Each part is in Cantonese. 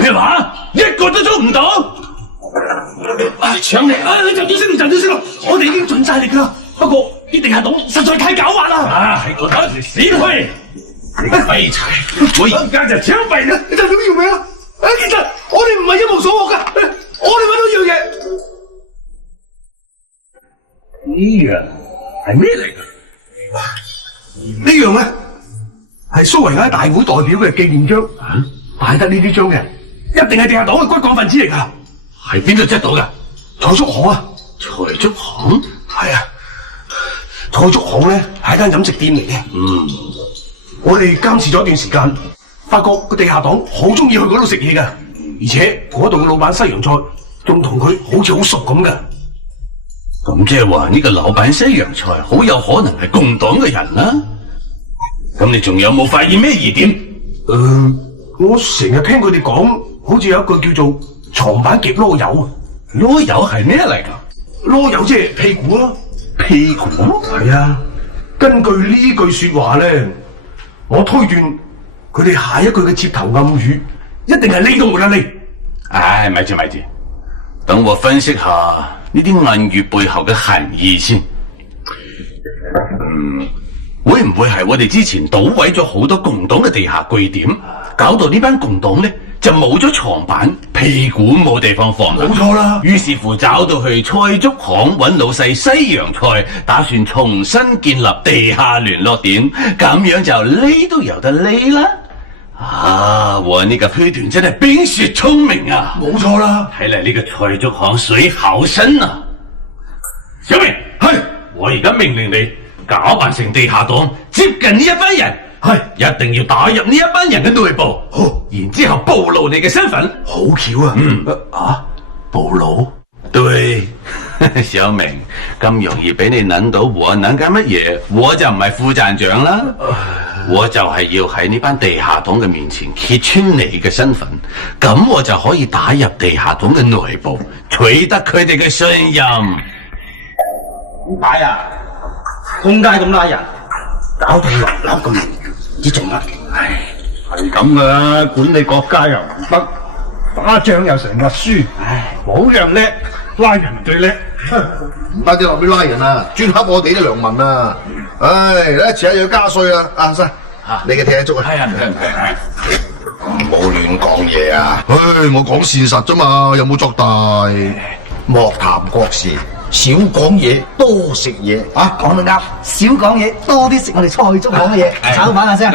咩話？一個都捉唔到？搶嚟啊！你就點先咯！我哋已經盡晒力啦。不過啲地下黨實在太狡猾啦！係我打住死去！你個廢柴！我而家就槍斃啦！你就點要命啊？其實我哋唔係一無所獲噶，我哋揾到一樣嘢。呢樣係咩嚟噶？呢樣咧係蘇維埃大會代表嘅紀念章。帶得呢啲章嘅，一定係地下黨嘅骨幹分子嚟噶。係邊度執到噶？蔡竹行啊！蔡竹行？係啊，蔡竹行咧係間飲食店嚟嘅。我哋監視咗一段時間，發覺個地下黨好中意去嗰度食嘢噶，而且嗰度嘅老闆西洋菜仲同佢好似好熟咁噶。咁即係話呢個老闆西洋菜好有可能係共黨嘅人啦。咁你仲有冇發現咩疑點？我成日聽佢哋講，好似有一句叫做床板夾囉柚。囉柚係咩嚟噶？囉柚即係屁股咯。屁股？係啊。根據呢句說話咧，我推斷佢哋下一句嘅接頭暗語一定係呢度冇得匿。唉，咪住，等我分析下呢啲暗語背後嘅含義先。會唔會係我哋之前搗毀咗好多共黨嘅地下據點，搞到呢班共黨咧就冇咗床板，屁股冇地方放啦？冇錯啦。於是乎找到去蔡竹行揾老細西洋菜，打算重新建立地下聯絡點，咁樣就匿都有得匿啦。我呢個推斷真係冰雪聰明啊！冇錯啦。睇嚟呢個蔡竹行水好深啊！小明，係，我而家命令你假扮成地下黨，接近呢一班人，係一定要打入呢一班人嘅內部，然之後暴露你嘅身份。好巧啊！暴露？對，小明，咁容易俾你諗到我諗緊乜嘢，我就唔係副站長啦。我就係要喺呢班地下黨嘅面前揭穿你嘅身份，咁我就可以打入地下黨嘅內部，取得佢哋嘅信任。點解啊？通街咁拉人，搞到立立咁，唔知做乜。唉，係咁噶啦，管理國家又唔得，打仗又成日輸，冇人叻，拉人最叻。唔單止落去拉人啊，專恰我哋啲良民啊！唉，咧遲下又要加稅啊！阿生，你嘅聽足啊？係啊，唔好亂講嘢啊！唉，我講事實啫嘛，有冇作大？莫談國事，少講嘢，多食嘢啊！講得啱，少講嘢，多啲食我哋蔡竹行嘅嘢。炒飯阿聲，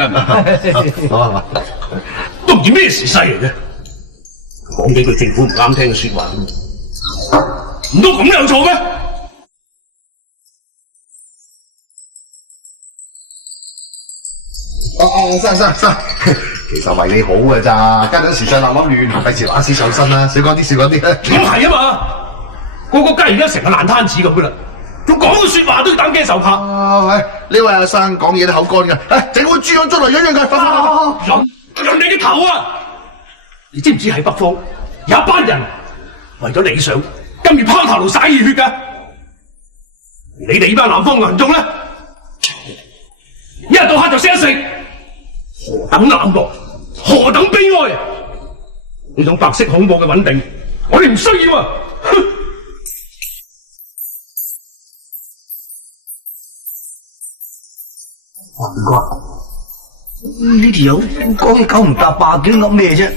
好，都唔知咩時勢嚟嘅，講幾句政府唔啱聽嘅說話，唔通咁有錯咩？生，其實為你好嘅咋，家陣時尚立立亂，費事揦屎上身啦，少講啲。咁係啊嘛，個個街而家成個爛攤子咁噶啦，仲講句說話都要擔驚受怕。喂，呢位阿生講嘢都口乾噶，整碗豬腸出嚟樣佢，人哋嘅頭啊！你知唔知喺北方有一班人為咗理想，甘願拋頭顱灑熱血噶？你哋呢班南方民眾咧，一日到黑就識得食，何等冷漠，何等悲哀！呢種白色恐怖嘅穩定，我哋唔需要啊！哼！唔該，呢條友講嘢九唔搭八嘅，噏咩啫？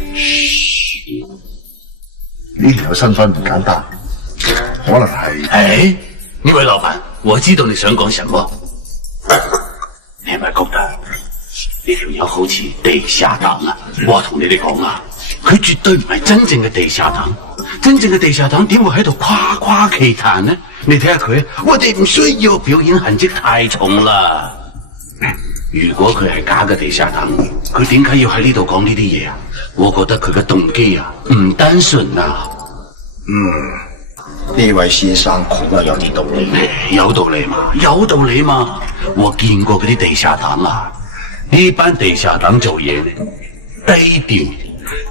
呢條友身份唔簡單，可能係。呢位老闆，我知道你想講什麼。你係咪覺得呢條友好似地下黨啊？我同你哋講啊，佢絕對唔係真正嘅地下黨。真正嘅地下黨點會喺度誇誇其談呢？你睇下佢，我哋唔需要表演痕跡太重啦。如果佢係假嘅地下黨，佢點解要喺呢度講呢啲嘢啊？我覺得佢嘅動機啊唔單純啊。呢位先生講得有啲道理。有道理嘛！我見過嗰啲地下黨啊，呢班地下黨做嘢低調、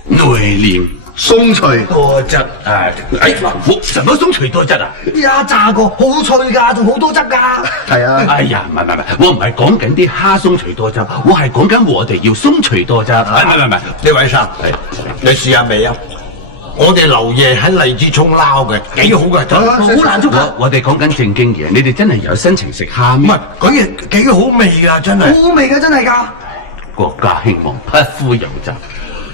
內斂、鬆脆多汁啊！我什麼鬆脆多汁啊？呀，炸過好脆㗎，仲好多汁㗎。係啊！哎呀，唔係，我唔係講緊啲蝦鬆脆多汁，我係講緊我哋要鬆脆多汁。唔係，呢位生，你試下未啊？我哋劉爺喺荔枝涌撈嘅，幾好嘅，真係好難捉㗎。我哋講緊正經嘢，你哋真係有心情食蝦咩？唔係嗰嘢幾好味㗎，真係。好味㗎，真係㗎。國家興亡，匹夫有責。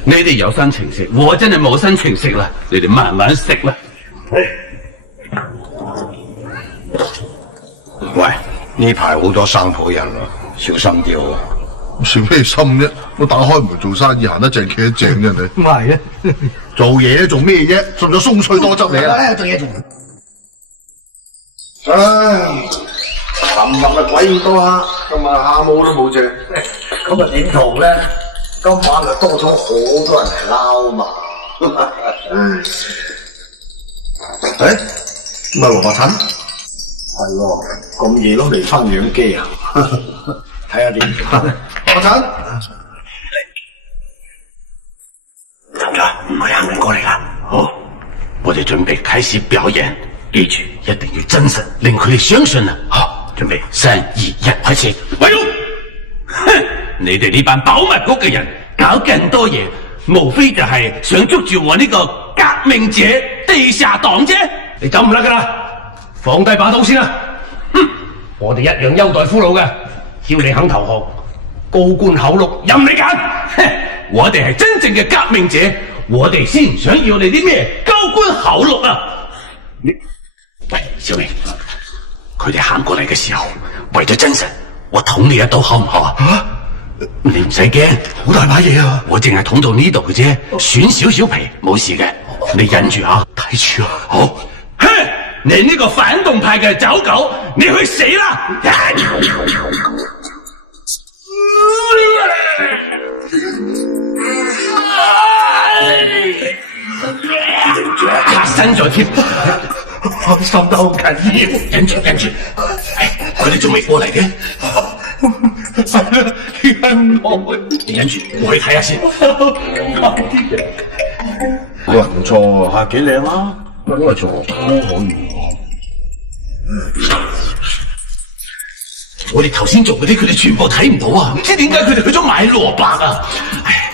你哋有心情食，我真係冇心情食啦。你哋慢慢食啦。喂，呢排好多生果人啊，小心啲喎。小咩心啫？我打開門做生意，行得正企得正啫你。唔係啊，做嘢做咩啫？送咗鬆脆多汁你啊！做嘢做。唉，林立啊鬼咁多蝦，今晚蝦毛都冇隻。咁啊點做咧？今晚就多咗好多人嚟撈嘛。誒，唔係蘿蔔陳？係喎，咁夜都未翻養機啊？睇下點。蘿蔔陳。唔係行人過嚟啦。好，我哋準備開始表演，記住一定要真實，令佢哋相信啊！好，準備3、2、1，開始。喂，哼！你哋呢班保密局嘅人搞咁多嘢，無非就係想捉住我呢個革命者地下黨啫。你走唔甩噶啦，放低把刀先啦。哼，我哋一樣優待俘虜嘅，只要你肯投降，高官厚祿任你揀。哼，我哋係真正嘅革命者，我哋先唔想要你啲咩高官厚祿啊！喂，小明，佢哋行過嚟嘅時候，為咗真實，我捅你一刀好唔好啊？你唔使驚，好大把嘢啊！我淨係捅到呢度嘅啫，損少少皮，冇事嘅。你忍住啊，睇住啊。好，哼，你呢個反動派嘅走狗，你去死啦！嚇親咗添，我心得好緊要。忍住。佢哋仲未過嚟嘅。係啦，冤枉啊！你忍住，我去睇下先。哇，唔錯喎，嚇幾靚啊！不過做都可以。我哋頭先做嗰啲，佢哋全部睇唔到啊！唔知點解佢哋去咗買蘿蔔啊！唉，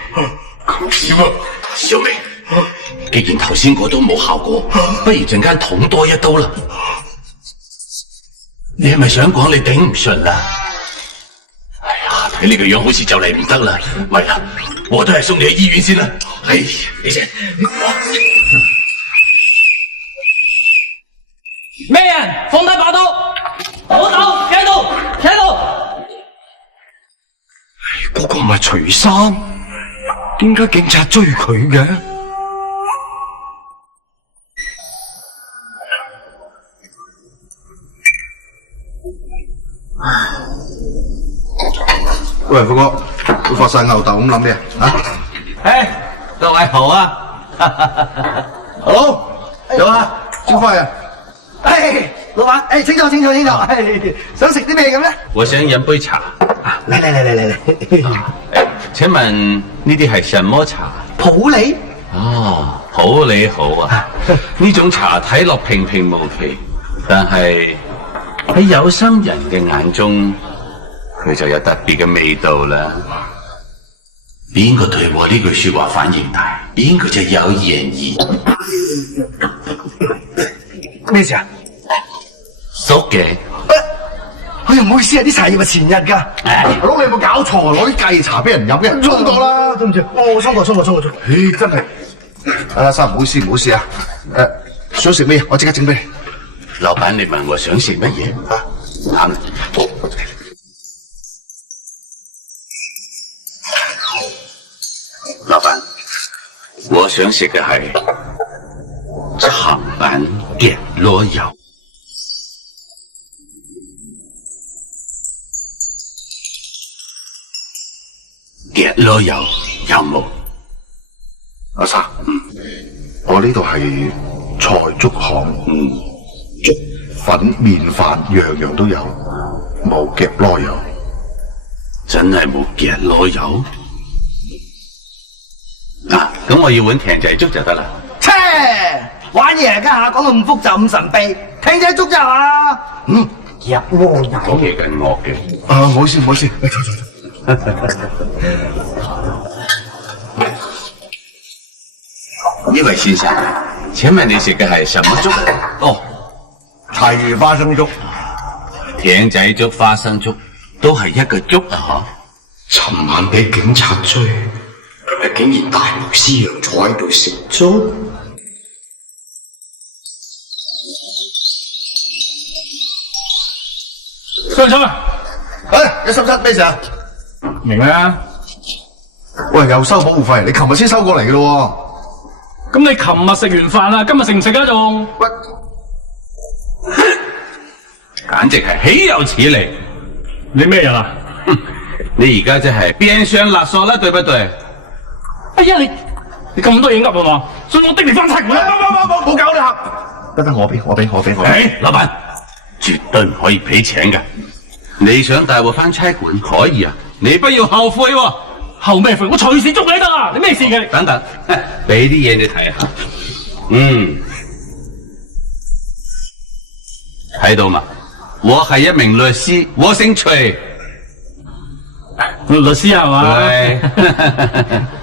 咁點啊？小明，既然頭先嗰刀冇效果，不如陣間捅多一刀啦。你係咪想講你頂唔順啦？哎呀，睇你個樣好似就嚟唔得啦。喂啦，我都係送你去醫院先啦。哎，你先。咩人？放低把刀！我手，企喺度，企喺度。嗰個唔係徐生，點解警察追佢嘅？喂，富哥，都發晒牛竇咁諗咩啊？誒，各位好啊！好，有啊，招輝啊！老闆，清楚。想食啲咩咁咧？我想飲杯茶。嚟。請問呢啲係什麼茶？普洱。哦，普洱好啊！呢種茶睇落平平無奇，但係喺有心人嘅眼中，佢就有特別嘅味道啦。邊個對我呢句說話反應大，邊個就有嫌疑。咩事啊？熟嘅。哎呀，唔好意思啊，啲茶葉係前日㗎。大佬，你有冇搞錯啊？攞啲芥茶俾人飲嘅，沖過啦，對唔住，我沖過。咦，真係。阿生，唔好意思啊。想食咩？我即刻整俾你。老闆，你問我想食乜嘢？行。老闆，我想食嘅係長板梘螺油。梘螺油有冇？阿生，我呢度係菜粥行，粥粉麵飯樣樣都有，冇夾螺油。真係冇梘螺油？啊！咁我要碗艇仔粥就得啦。切，玩嘢家下講到咁複雜咁神秘，艇仔粥咋嘛？入鍋講嘢緊惡嘅。唔好意思，唔好意思，坐。呢位先生，請問你食嘅係什麼粥？哦，柴魚花生粥。艇仔粥、花生粥都係一個粥啊！尋晚俾警察追，今日竟然大模斯樣坐喺度食粥。雙春啊！ 137咩事啊？明啦。喂，又收保護費，你琴日先收過嚟嘅咯咁你琴日食完飯啦，今日食唔食啊仲？喂，簡直係豈有此理！你咩人啊？你而家真係變相勒索啦，對不對？哎呀，你咁多嘢噏啊嘛，所以我的你翻差館啦！冇搞啦！得我俾。老闆，絕對唔可以俾錢嘅。你想帶我翻差館可以啊，你不要後悔喎。後咩悔？我隨時捉你得啊！你咩事嘅？等等，俾啲嘢你睇下。睇到嘛？我係一名律師，我姓徐。律師係嘛？對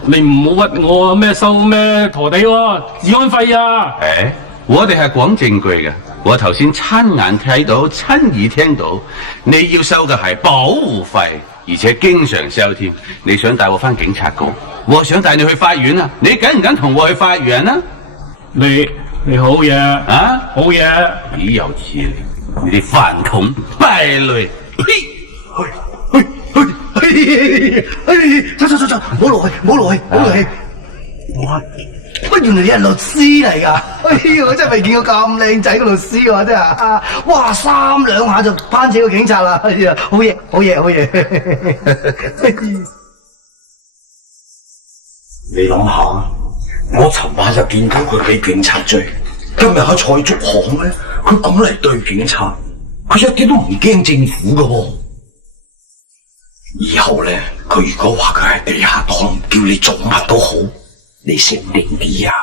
你唔好屈我咩收咩陀地喎，治安費啊！誒，我哋係講證據嘅。我頭先親眼睇到、親耳聽到，你要收嘅係保護費，而且經常收添。你想帶我翻警察局，我想帶你去法院啊！你敢唔敢同我去法院啊？你好嘢啊，好嘢！豈有此理！你啲反恐敗類！走，唔好落去。乜原來你係律師嚟㗎？我真係未見過咁靚仔嘅律師喎，真係哇，3兩下就攀起個警察啦！好嘢！你諗下，我尋晚就見到佢俾警察追，今日喺菜粥行咧，佢咁嚟對警察，佢一啲都唔驚政府㗎喎。以後咧，佢如果話佢係地下黨，叫你做乜都好，你醒定啲啊！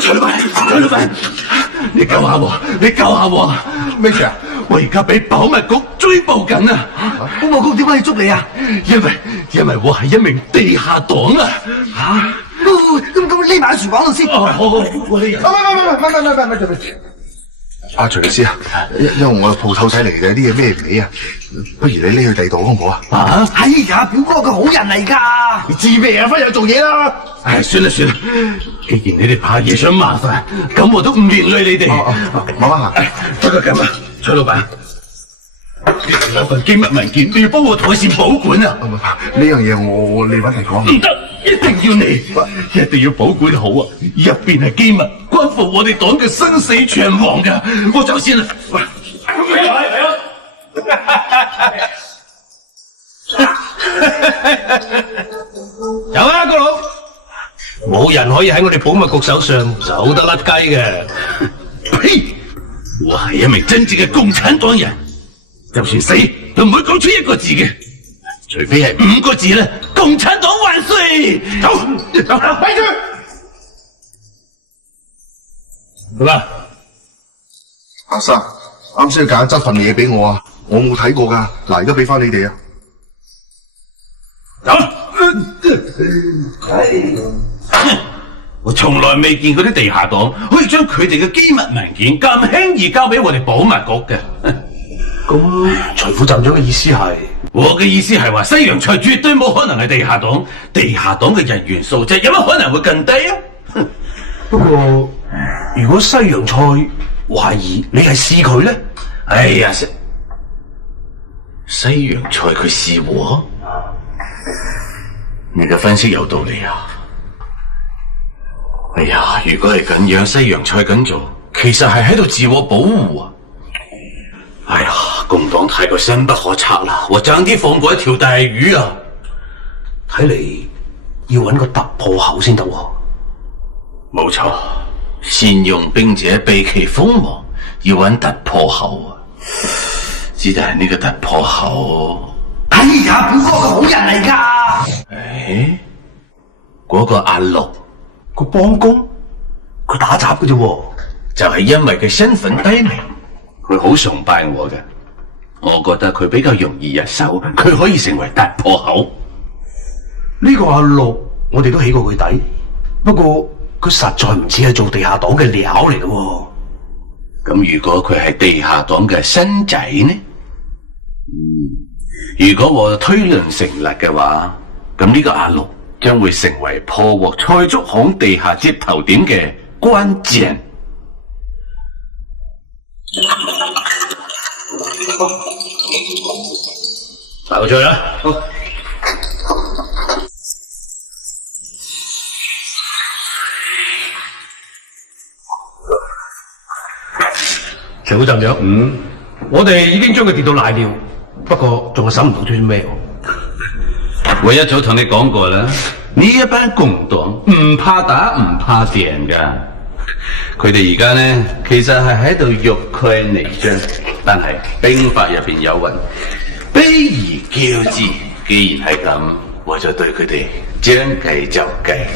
徐老闆，你救下我！咩事啊？我而家俾保密局追捕緊啊！保密局點解要捉你啊？因為我係一名地下黨啊！咁匿埋喺廚房度先。阿徐律師啊，因為我係鋪頭仔嚟嘅，啲嘢孭唔起啊，不如你匿去第二度好唔好啊？哎呀，表哥佢好人嚟㗎。你知咩啊？翻入做嘢啦！唉，算啦，既然你哋怕嘢想麻煩，咁我都唔連累你哋。慢慢行。不過咁啊，徐老闆，有份機密文件你要幫我妥善保管啊！呢樣嘢你揾人講。唔得，一定要你，一定要保管好啊！入邊係機密，關乎我哋黨嘅生死存亡㗎。我走先啦。嚟啊！有啊，高佬，冇人可以喺我哋保密局手上走得甩雞嘅。呸！我係一名真正嘅共產黨人，就算死都唔會講出一個字嘅，除非係5個字啦。共產黨萬歲！走，咪住！好啦，阿生，啱先要揀執份嘢俾我啊，我冇睇過㗎。嗱，而家俾翻你哋啊。走！我從來未見過啲地下黨可以將佢哋嘅機密文件咁輕易交俾我哋保密局嘅。咁徐副站長嘅意思係？我嘅意思係話，西洋菜絕對冇可能係地下黨，地下黨嘅人員素質有乜可能會更低啊？不過，如果西洋菜懷疑你係試佢咧？哎呀，西洋菜佢試我？你嘅分析有道理啊！哎呀，如果係咁樣，西洋菜咁做，其實係喺度自我保護啊！哎呀，共黨太過深不可測啦，我爭啲放過一條大魚啊！睇嚟要揾個突破口先得喎。冇錯，善用兵者避其鋒芒，要揾突破口啊！只係呢個突破口。哎呀，表哥個好人嚟㗎。誒，嗰個阿六個幫工，佢打雜嘅啫喎。就係因為佢身份低微，佢好崇拜我嘅。我覺得佢比較容易入手，佢可以成為突破口。呢個阿六，我哋都起過佢底，不過佢實在唔似係做地下黨嘅料嚟嘅喎。咁如果佢係地下黨嘅新仔呢？如果我推論成立嘅話，咁呢個阿六將會成為破獲菜竹巷地下接頭點嘅關鍵。帶我出去啦！徐副站長，我哋已經將佢跌到瀨尿，不過仲係審唔到出啲咩。我一早同你講過啦，呢一班共黨唔怕打唔怕掟噶。佢哋而家呢，其實係喺度欲蓋彌彰，但係兵法入邊有云：卑而驕之。既然係咁，我就對佢哋將計就計。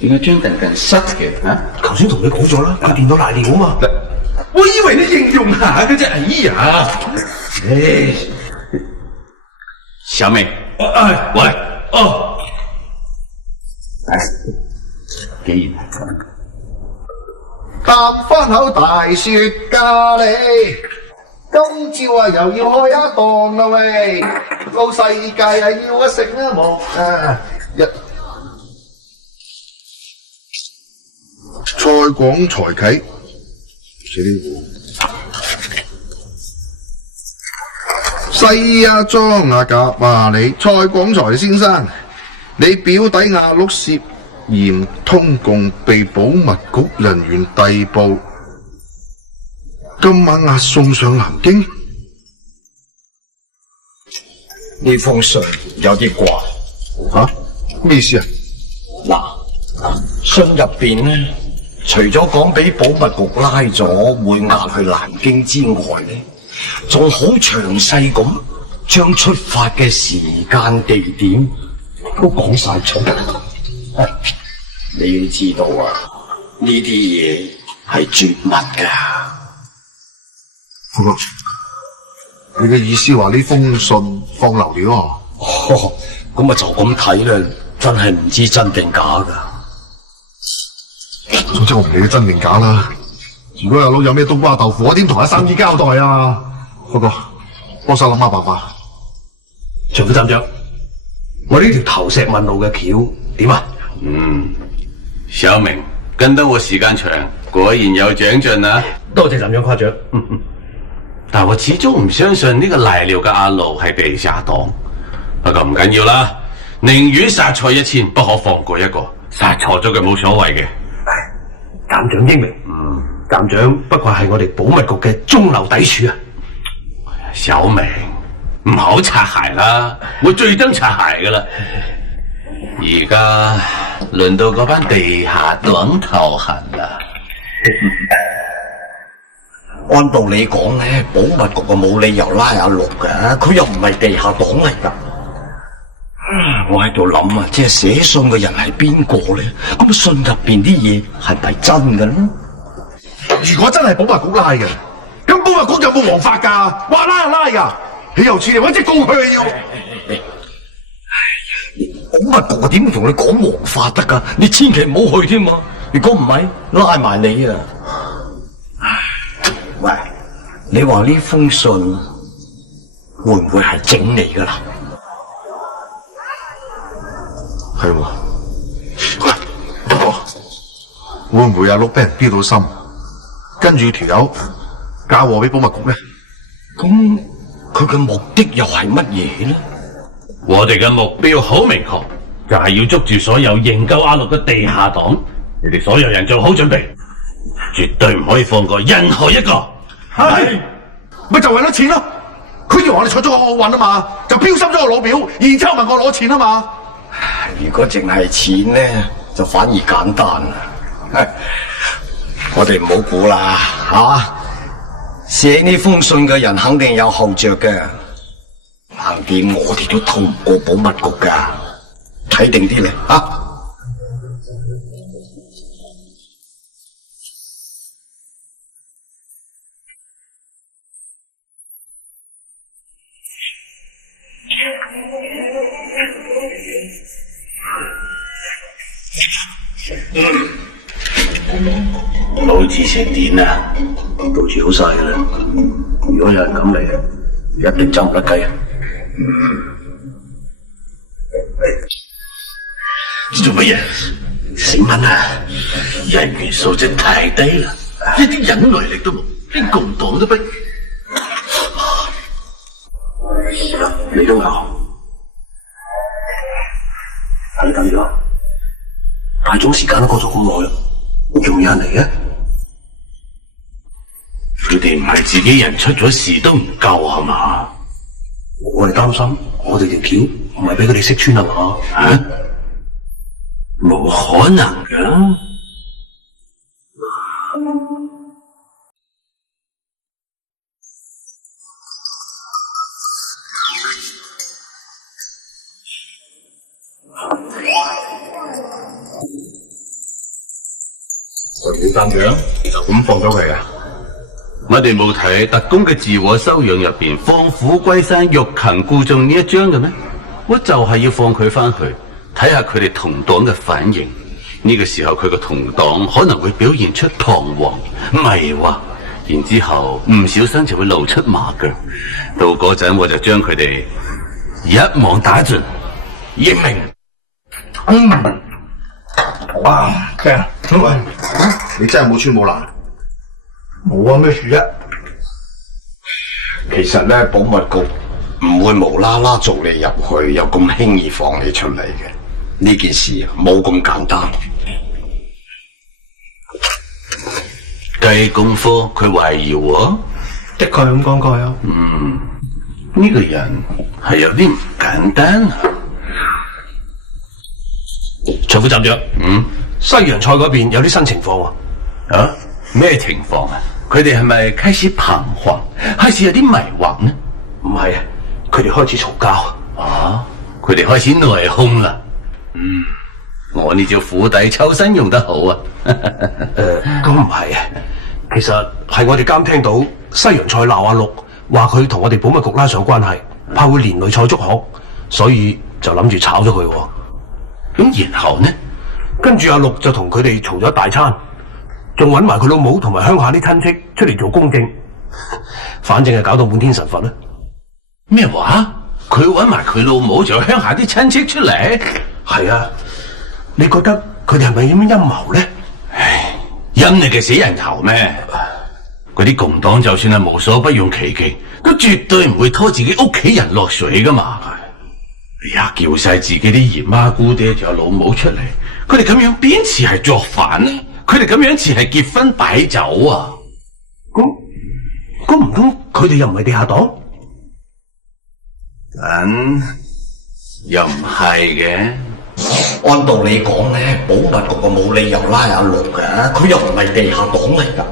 點解張近塞嘅？啊，頭先同你講咗啦，佢電到瀨尿啊嘛。我以為你形容下嘅啫。哎呀，小美，喂，既然係咁，啖翻口大雪咖喱，今朝啊又要開一檔啦喂，老世界啊要一食一幕啊一。蔡廣才啟，西啊莊啊甲啊你，蔡廣才先生，你表弟阿碌涉嫌通共被保密局人員逮捕，今晚押送上南京。呢封信有啲怪。吓？咩意思啊？嗱，信入邊呢，除咗講俾保密局拉咗會押去南京之外呢，仲好詳細咁將出發嘅時間地點都講晒出嚟。你要知道啊，呢啲嘢係絕密噶。副局，你嘅意思話呢封信放流料啊？咁啊就咁睇啦，真係唔知真定假噶。總之我唔理佢真定假啦。如果阿佬有咩冬瓜豆腐，我點同阿生意交代啊？不過幫手諗下辦法。徐副站長，我呢條投石問路嘅橋點啊？小明跟得我時間長，果然有長進啊！多謝站長誇獎。但我始終唔相信呢個賴尿嘅阿路係地下黨。不過唔緊要啦，寧願殺錯1000，不可放過一個。殺錯咗佢冇所謂嘅。站長英明。站長不過係我哋保密局嘅中流砥柱啊！小明，唔好擦鞋啦，我最憎擦鞋噶啦。而家輪到嗰班地下黨頭痕啦。按道理講咧，保密局啊冇理由拉阿六嘅，佢又唔係地下黨嚟噶。我喺度諗啊，即係寫信嘅人係邊個咧？咁信入邊啲嘢係咪真嘅咧？如果真係保密局拉嘅，咁保密局有冇王法㗎？話拉就拉㗎，豈有此理！或者告佢啊要。保密局啊點會同你講王法得㗎？你千祈唔好去添嘛！如果唔係，拉埋你啊！喂，你話呢封信會唔會係整嚟㗎啦？係喎，喂，會唔會阿碌俾人標到心，跟住條友交禍俾保密局咧？咁佢嘅目的又係乜嘢咧？我哋嘅目標好明確，就係要捉住所有營救阿六嘅地下黨。你哋所有人做好準備，絕對唔可以放過任何一個。係，咪就為咗錢咯！佢以為我哋坐咗個奧運啊嘛，就標心咗我攞表，然之後問我攞錢啊嘛。如果淨係錢咧，就反而簡單啦。我哋唔好估啦，寫呢封信嘅人肯定有後着嘅，橫掂我哋都逃唔過保密局噶，睇定啲嚟啊！冇知成點啊？到處好晒噶啦，如果有人敢嚟，一定爭唔得雞啊！做乜嘢？醒蚊啊！人員素質太低啦，一啲忍耐力都冇，連共黨都不如。你都咬，等等咗，大鐘時間都過咗咁耐啦，仲有人嚟嘅？佢哋唔係自己人出咗事都唔夠係嘛？我係擔心我哋條橋唔係俾佢哋識穿啊嘛？啊？冇可能㗎！廖站長就咁放咗佢啊？我哋冇睇特工嘅自我修養入邊放虎歸山、欲擒故縱呢一章嘅咩？我就係要放佢翻去睇下佢哋同黨嘅反應。呢個時候佢個同黨可能會表現出彷徨、迷惑，然之後唔小心就會露出馬腳。到嗰陣我就將佢哋一網打盡，英明。哇，聽，喂，你真係冇穿冇爛？冇啊，咩事啫？其實咧，保密局唔會無啦啦做你入去，又咁輕易放你出嚟嘅。呢件事冇咁簡單。計功夫佢懷疑我，的確係咁講過啊。呢個人係有啲唔簡單啊！徐副站長，西洋菜嗰邊有啲新情況喎。啊？咩情況啊？佢哋係咪開始彷徨，開始有啲迷惑呢？唔係啊，佢哋開始嘈交。啊？佢哋開始內訌啦。我呢招釜底抽薪用得好啊！咁唔係啊，其實係我哋監聽到西洋菜鬧阿六，話佢同我哋保密局拉上關係，怕會連累蔡竹學，所以就諗住炒咗佢。咁然後呢？跟住阿六就同佢哋嘈咗一大餐，仲揾埋佢老母同埋鄉下啲親戚出嚟做公證，反正係搞到滿天神佛啦。咩話？佢揾埋佢老母仲有鄉下啲親戚出嚟？係啊，你覺得佢哋係咪有咩陰謀咧？唉，陰你嘅死人頭咩？嗰啲共黨就算係無所不用其極，都絕對唔會拖自己屋企人落水噶嘛。哎呀，叫晒自己啲姨媽姑爹仲有老母出嚟，佢哋咁樣邊似係作反呢？佢哋咁樣似係結婚擺酒啊！咁唔通佢哋又唔係地下黨？又唔係嘅。按道理講咧，保密局就冇理由拉阿六嘅，佢又唔係地下黨嚟噶。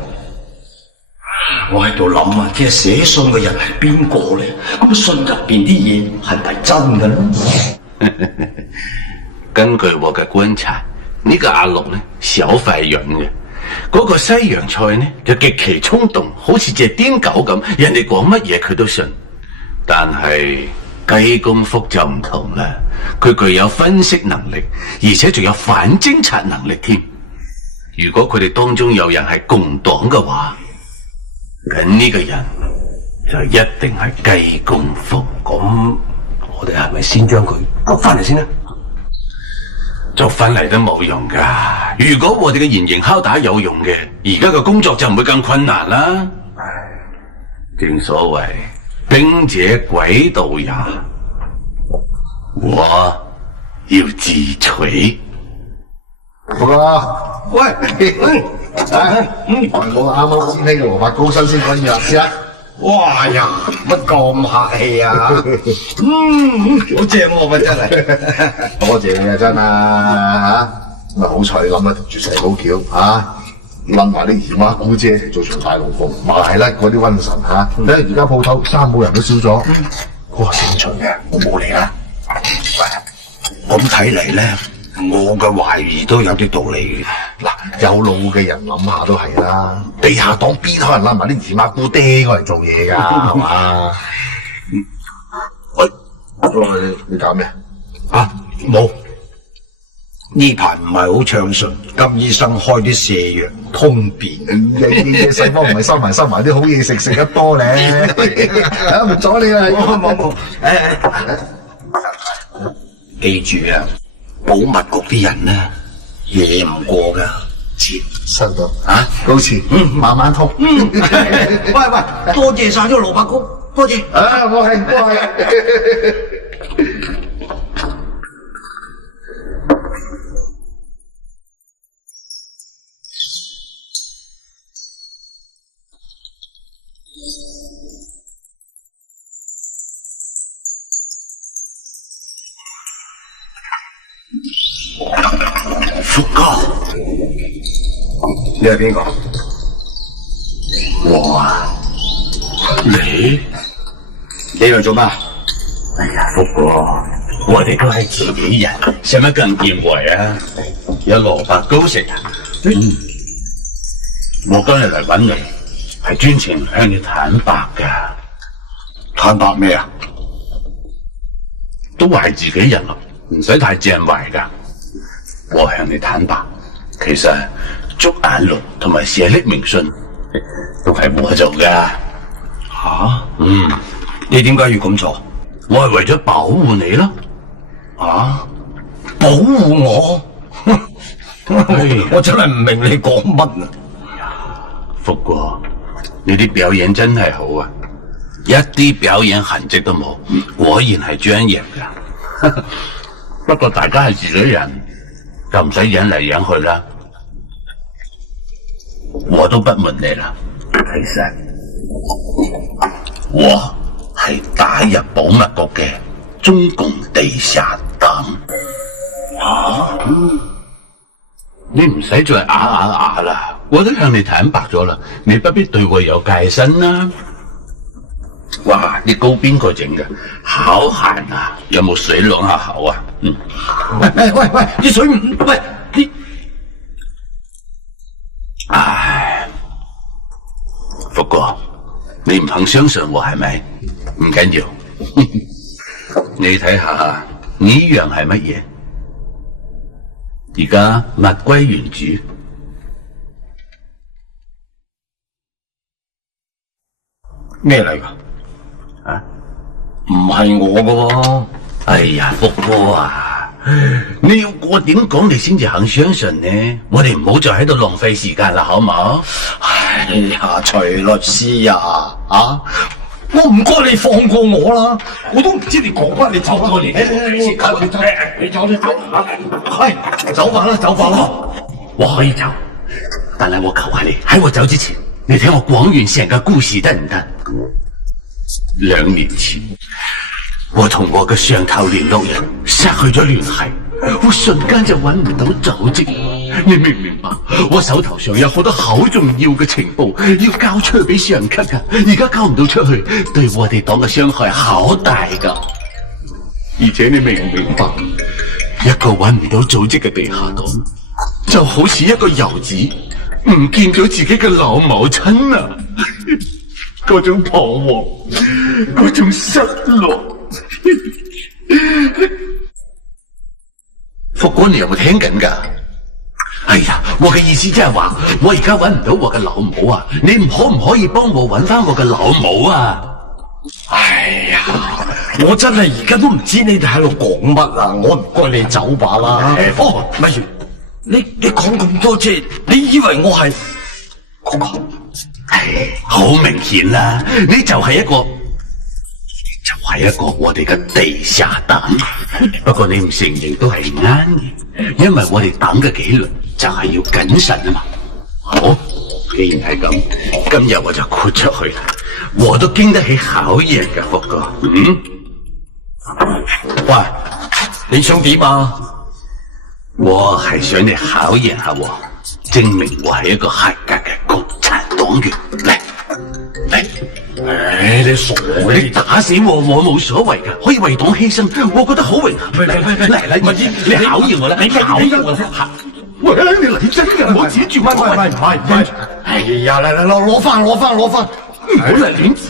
我喺度諗啊，其實寫信嘅人係邊個咧？咁信入邊啲嘢係咪真嘅咧？根據我嘅觀察，呢個阿六呢，小廢人嘅，嗰個西洋菜呢就極其衝動，好似隻癲狗咁，人哋講乜嘢佢都信。但係雞公福就唔同啦，佢具有分析能力，而且仲有反偵察能力添。如果佢哋當中有人係共黨嘅話，咁呢個人就一定係雞公福。咁我哋係咪先將佢捉翻嚟先呢？捉翻嚟都冇用噶。如果我哋嘅嚴刑拷打有用嘅，而家嘅工作就唔會咁困難啦。正所謂兵者詭道也，我要自取。好啦，喂，我啱啱先呢個蘿蔔糕新鮮滾熱辣試啦。哇呀，乜咁客氣啊？好正喎，咪真係。多謝你啊，真啊嚇！咁好彩你諗得住成好橋嚇，攆埋啲姨媽姑姐一齊做場大龍鳳，埋甩嗰啲瘟神嚇。睇下而家鋪頭三個人都少咗，嗰個姓秦嘅我冇嚟啦。咁睇嚟咧，我嘅懷疑都有啲道理嘅。嗱，有腦嘅人諗下都係啦，地下黨邊可能攆埋啲姨媽姑爹過嚟做嘢㗎，係嘛？喂，你搞咩？啊，冇。呢排唔係好暢順，金醫生開啲瀉藥通便。西方唔係收埋啲好嘢食得多咧，啊唔阻你啦，冇，記住啊，保密局啲人咧惹唔過噶，知收到啊，高詞，慢慢通。喂，多謝晒咗蘿蔔糕，多謝。啊，我係。福哥，你係邊個？我啊，你嚟做咩？哎呀，福哥，我哋都係自己人，使乜咁見外啊？有蘿蔔糕食啊！我今日嚟揾你，係專程向你坦白噶。坦白咩啊？都係自己人咯，唔使太正懷噶。我向你坦白，其實捉眼龍同埋寫匿名信都係我做噶。吓？你點解要咁做？我係為咗保護你咯。啊？保護我？我真係唔明你講乜啊！福哥，你啲表演真係好啊，一啲表演痕跡都冇，果然係專業噶。不過大家係自己人。就唔使引嚟引去啦，我都不瞞你啦。其實我係打入保密局嘅中共地下黨。你唔使再啞啦，我都向你坦白咗啦，你不必對我有戒心啦。哇！啲糕邊個整嘅？好鹹啊！有冇水啷下口啊？喂，啲水唔喂啲。唉，福哥，你唔肯相信我係咪？唔緊要，你睇下呢樣係乜嘢？而家物歸原主。咩嚟噶？啊，唔係我噶喎。哎呀，福哥啊，你要我點講你先至肯相信呢？我哋唔好再喺度浪費時間啦，好冇？哎呀，徐律師啊，我唔該你放過我啦，我都唔知你講乜，你走過嚟。你走，係走法啦。我可以走，但係我求下你喺我走之前，你聽我講完成個故事得唔得？2年前，我同我嘅上頭聯絡人失去咗聯繫，我瞬間就揾唔到組織。你明唔明白？我手頭上有好多好重要嘅情報要交出去俾上級噶，而家交唔到出去，對我哋黨嘅傷害好大噶。而且你明唔明白？一個揾唔到組織嘅地下黨，就好似一個遊子唔見咗自己嘅老母親啊！嗰種彷徨，嗰種失落。福哥，你有冇聽緊噶？哎呀，我嘅意思即係話，我而家揾唔到我嘅老母啊！你可唔可以幫我揾翻我嘅老母啊？哎呀，我真係而家都唔知你哋喺度講乜啊！我唔該你走吧啦。咪住，你講咁多啫，你以為我係嗰個？好明顯啦，你就係一個我哋嘅地下黨。不過你唔承認都係啱嘅，因為我哋黨嘅紀律就係要謹慎啊嘛。好，既然係咁，今日我就豁出去啦。我都經得起考驗嘅，福哥。喂，你想點啊？我係想你考驗下我，證明我係一個合格嘅共產黨員。嚟，你傻嘅？你打死我冇所謂㗎，可以為黨犧牲，我覺得好榮幸。嚟，文姨，你考驗我啦，你考驗我啦。喂，你嚟真嘅，唔好指住我。唔係。哎呀，嚟攞翻，唔好嚟亂指。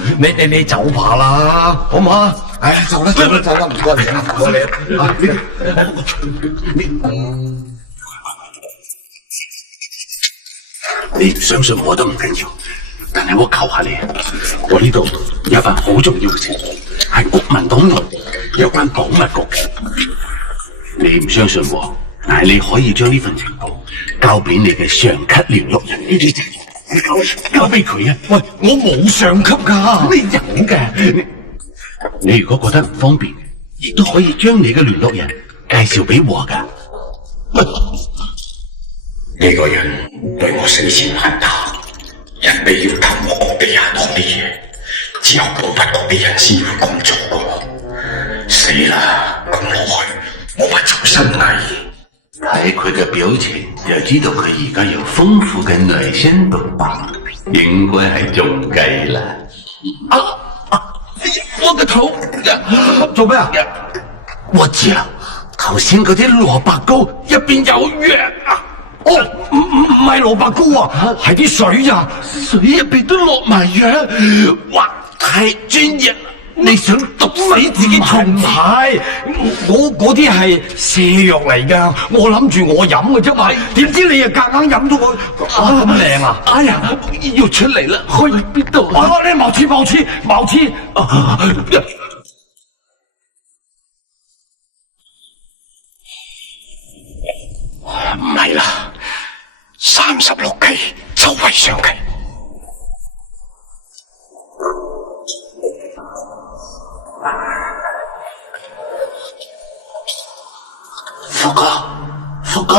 你走吧啦，好唔好啊？哎，走啦，唔該你啊，唔該你唔相信我都唔緊要，但係我求下你，我呢度有份好重要嘅事，係國民黨內有關保密局嘅。你唔相信我，但係你可以將呢份情報交俾你嘅上級聯絡人呢啲交俾佢啊！喂，我冇上級㗎，你有嘅。你如果覺得唔方便，亦都可以將你嘅聯絡人介紹俾我㗎。呢個人對我死纏爛打，人哋要偷我個地下黨啲嘢，只有保密局啲人先會咁做㗎。死啦！咁落去，我乜就身危。睇佢嘅表情，就知道佢而家有豐富嘅內心獨白，應該係中計啦。我個頭做咩啊？我知啦，頭先嗰啲蘿蔔糕入邊有藥啊！唔係蘿蔔糕啊，係啲水啊，水入邊都落埋藥，哇！太專業啦！你想毒死自己從唔係，我嗰啲係瀉藥嚟㗎，我諗住我飲嘅啫嘛，點知你又夾硬飲到我咁靚啊！哎呀，要出嚟啦，去邊度啊？你茅廁！唔係啦，36期就為上期。福哥，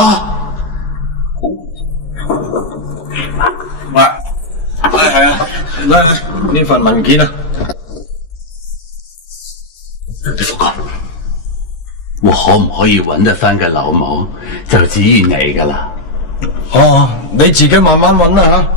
喂，係啊，呢份文件啊，福哥，我可唔可以揾得翻個老母，就指意你噶啦。哦，你自己慢慢揾啦吓。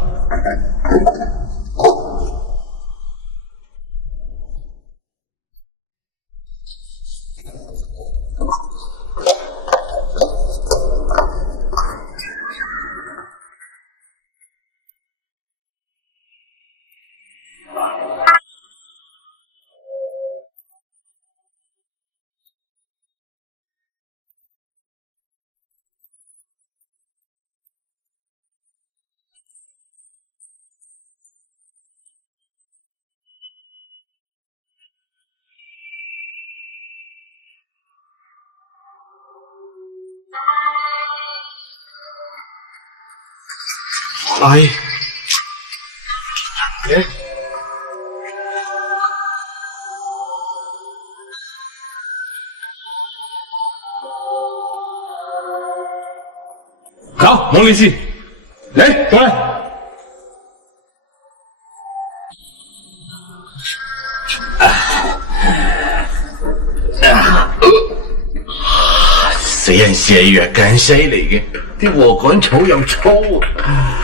係，好，冇意思，嚟過嚟。死人瀉藥咁犀利嘅，啲禾稈草又粗啊！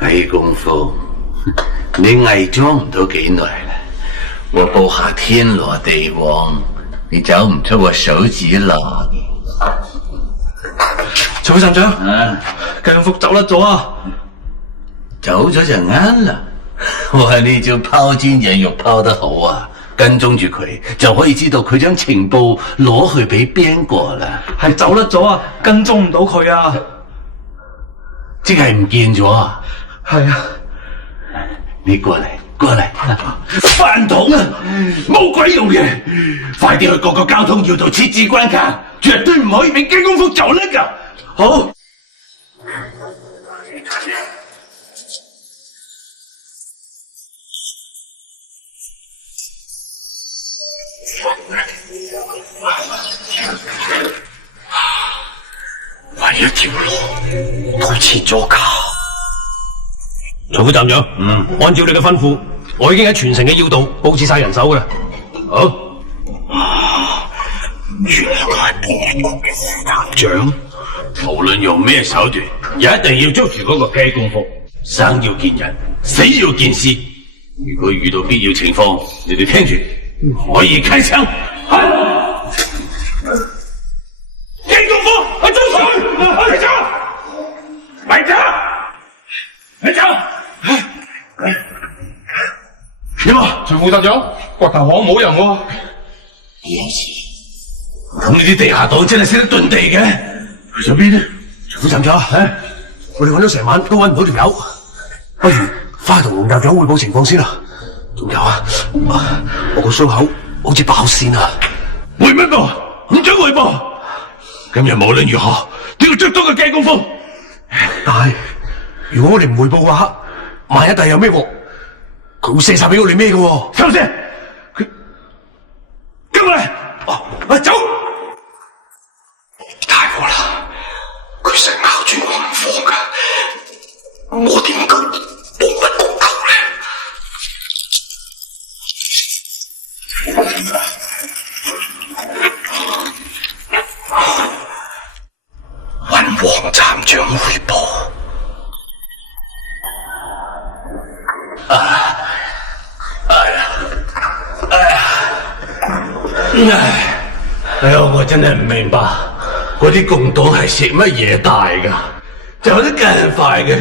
計功夫，你偽裝唔到幾耐啦。我布下天羅地網，你走唔出我手指啦。曹站長，姜福走甩咗啊！走咗就啱啦。哇！呢招拋磚引玉拋得好啊！跟蹤住佢就可以知道佢將情報攞去俾邊個啦。係走甩咗啊，跟蹤唔到佢啊，即係唔見咗啊！係啊，你過嚟，飯桶啊，冇鬼用嘅，快啲去各個交通要道設置關卡，絕對唔可以俾雞公福走甩噶。好。唯一條路都設咗卡。曹副站長，按照你嘅吩咐，我已經喺全城嘅要道佈置晒人手㗎啦。好。原來佢係保密局嘅副站長。無論用咩手段，一定要捉住嗰個雞公福，生要見人，死要見屍。如果遇到必要情況，你哋聽住，可以開槍。雞公福，我追上，快走！快走！快走！點啊？徐副站長，掘頭巷冇人喎。咁呢啲地下黨真係識得遁地嘅，去咗邊呢？徐副站長，我哋揾咗成晚都揾唔到條友，不如翻去同龍站長匯報情況先啦。仲有啊，我個傷口好似爆線啊！匯乜報？唔准匯報！今日無論如何都要捉到個雞公福。但係如果我哋唔匯報嘅話，萬一第日有咩禍，佢會卸晒俾我哋孭嘅喎。收聲！佢跟我嚟，走！大鑊啦！佢成日咬住我唔放噶，我點夠保密局救咧？揾黃站長匯報。哎呀，我真係唔明白，嗰啲共黨係食乜嘢大噶？走得咁快嘅，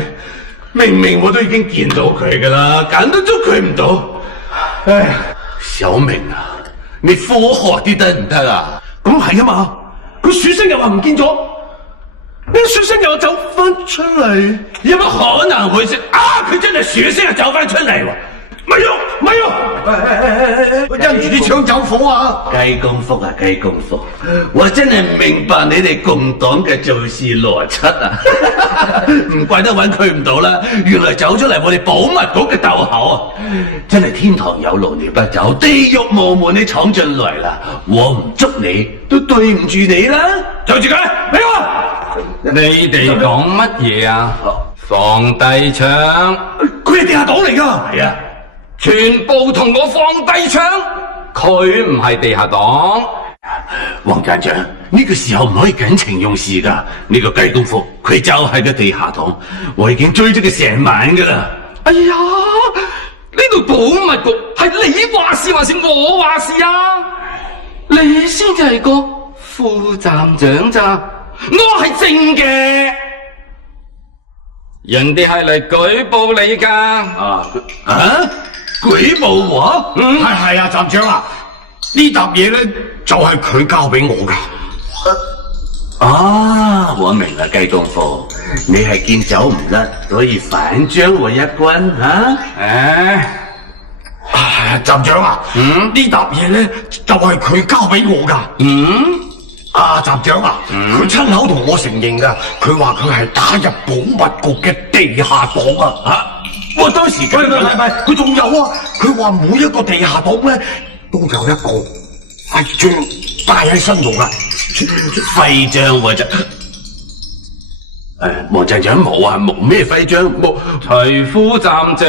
明明我都已經見到佢噶啦，揀都捉佢唔到。唉，小明啊，你科學啲得唔得啊？咁係啊嘛，佢鼠星又話唔見咗，呢鼠星又走翻出嚟，有乜可能會食啊？佢真係鼠星又走翻出嚟喎！咪喐，咪喐！因住啲槍走火啊！雞公福啊，雞公福！我真係唔明白你哋共黨嘅做事邏輯啊！唔怪得揾佢唔到啦，原來走出嚟我哋保密局嘅竇口啊！真係天堂有路你不走，地獄無門你闖進來啦！我唔捉你都對唔住你啦！就住佢，俾我！你哋講乜嘢啊？放低槍！佢係地下黨嚟㗎，係啊！全部同我放低槍！佢唔係地下黨。黃站長，呢個時候唔可以感情用事噶。呢個雞公福佢就係個地下黨，我已經追咗佢成晚噶啦。哎呀，呢度保密局係你話事還是我話事啊？你先至係個副站長咋，我係正嘅。人哋係嚟舉報你噶。舉報我？係啊，站長啊，呢沓嘢咧就係佢交俾我噶。我明啦，雞公福，你係見走唔甩，所以反將我一軍站長啊，呢沓嘢咧就係佢交俾我噶。站長啊，佢親口同我承認噶，佢話佢係打入保密局嘅地下黨啊！我當時唔係，佢仲有啊！佢話每一個地下黨咧都有一個徽章帶喺身度噶。徽章我就黃站長冇啊，冇咩徽章冇。徐副站長，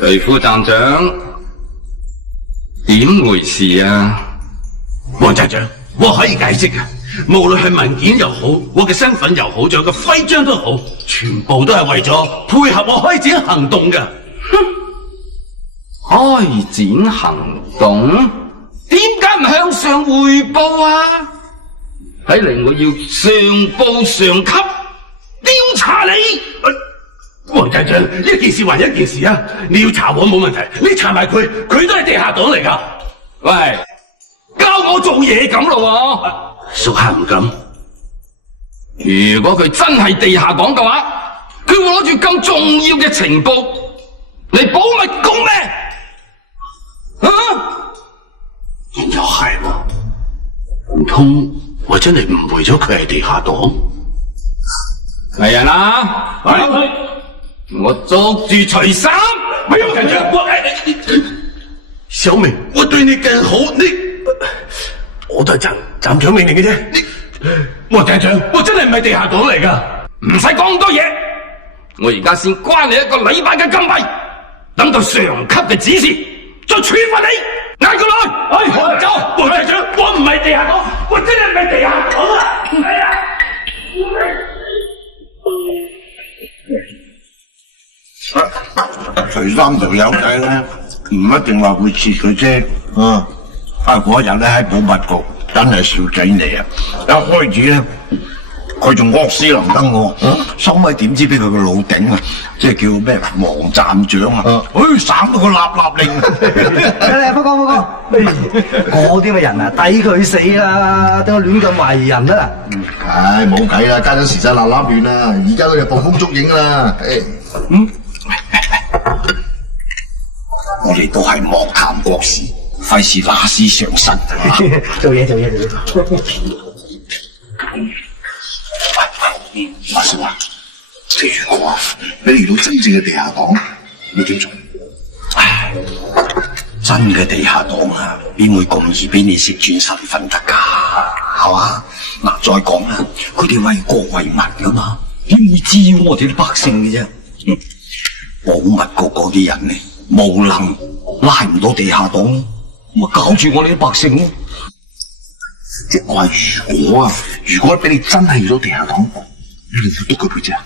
徐副站長，點回事啊？黃站長，我可以解釋嘅，無論係文件又好，我嘅身份又好，仲有個徽章都好，全部都係為咗配合我開展行動嘅。開展行動？點解唔向上匯報啊？睇嚟我要上報上級調查你。黃站長，一件事還一件事啊！你要查我冇問題，你查埋佢，佢都係地下黨嚟噶。喂，教我做嘢咁咯喎！屬下唔敢。如果佢真係地下黨嘅話，佢會攞住咁重要嘅情報嚟保密局咩？又係喎，唔通我真係誤會咗佢係地下黨？嚟人啦！我捉住徐三！咪有站長，小明，我對你更好，我都係站長命令嘅啫。黃站長，我真係唔係地下黨嚟噶，唔使講咁多嘢，我而家先關你一個禮拜嘅禁閉，等到上級嘅指示再處罰你。嗌過來！哎，走！黃隊長，我唔係地下黨，我真係唔係地下黨啊！哎呀！除三條友仔咧，唔一定話會切佢啫。嗰日咧喺保密局，真係少仔嚟啊！一開始咧，佢仲惡死能登我，收尾點知俾佢個老頂啊，即係叫咩王站長啊，省到個立令。嚟，福哥，嗰啲咪人啊，抵佢死啦，等我亂咁懷疑人啦。唉，冇計啦，家陣時勢立亂啦，而家佢哋捕風捉影啦。我哋都係莫談國事，費事拿絲上身。做嘢。阿叔啊，即係如果你遇到真正嘅地下黨，你點做？唉，真嘅地下黨啊，邊會咁易俾你識轉身份得㗎？係嘛？嗱，再講啦，佢哋為國為民㗎嘛，點會滋擾我哋啲百姓嘅啫？保密局嗰啲人呢，無能拉唔到地下黨，咪搞住我哋啲百姓咯。即係話如果俾你真係遇到地下黨，你會督佢背脊啊？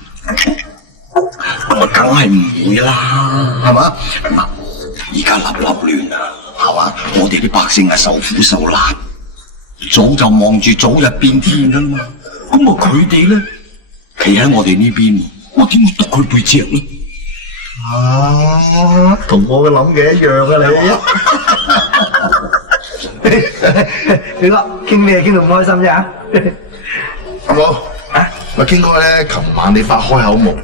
咁啊，梗係唔會啦，係嘛？嗱，而家立亂啊，係嘛？我哋啲百姓係受苦受難，早就望住早日變天噶啦嘛。咁啊，佢哋咧企喺我哋呢邊，我點會督佢背脊咧？同我嘅諗嘅一樣啊！你哥傾咩傾到唔開心啫？阿寶喂，傾開咧，琴晚你發開口夢，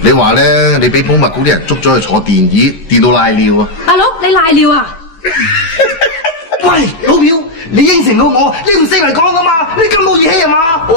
你話咧你俾保密局啲人捉咗去坐電椅，跌到瀨尿啊！阿佬，你賴尿啊？喂，老表，你應承過我，你唔四圍講噶嘛？你咁冇義氣啊嘛？喂！